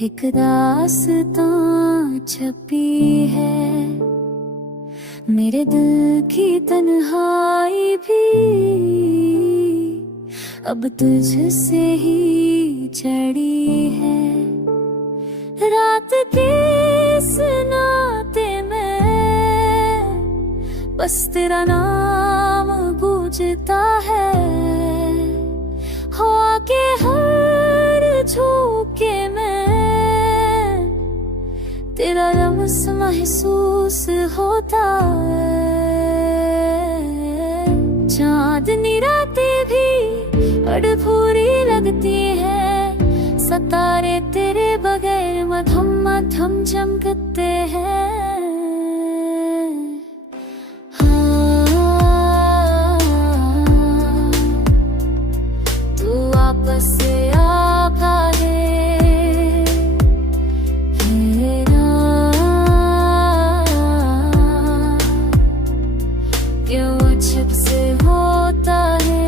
एक दास्तां छपी है मेरे दिल की तन्हाई भी अब तुझसे ही चढ़ी है। रात के इस नाते में बस तेरा नाम गूंजता है। हवा के हर झोंके में तेरा लम्स महसूस होता है। चांदनी रातें भी अधूरी लगती है, सितारे तेरे बगैर मधम मधम चमकते हैं। तू वापस से आका है क्यों छुप से होता है।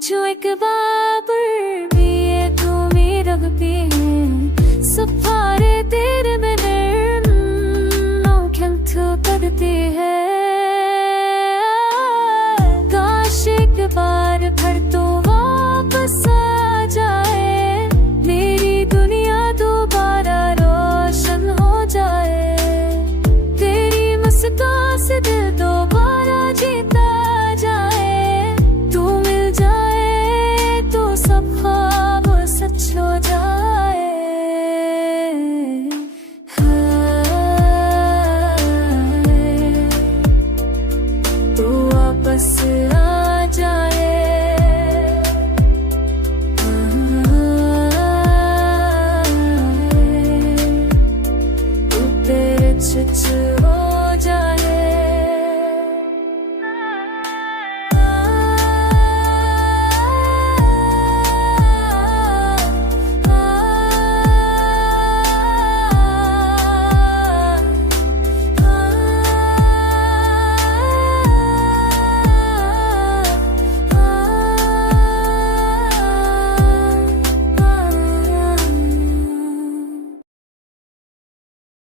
जो एक बाबर भी है तू मेरा भी है, सफारे तेरे में नौ करती है। काश एक बार फिर तो वापस आ जाए, मेरी दुनिया दोबारा रोशन हो जाए। तेरी मुस्कान से दिल दोबारा जीता जाए, तू मिल जाए तो सब ख्वाब सच हो जाए। तू वापस आ जाए, तू तेरे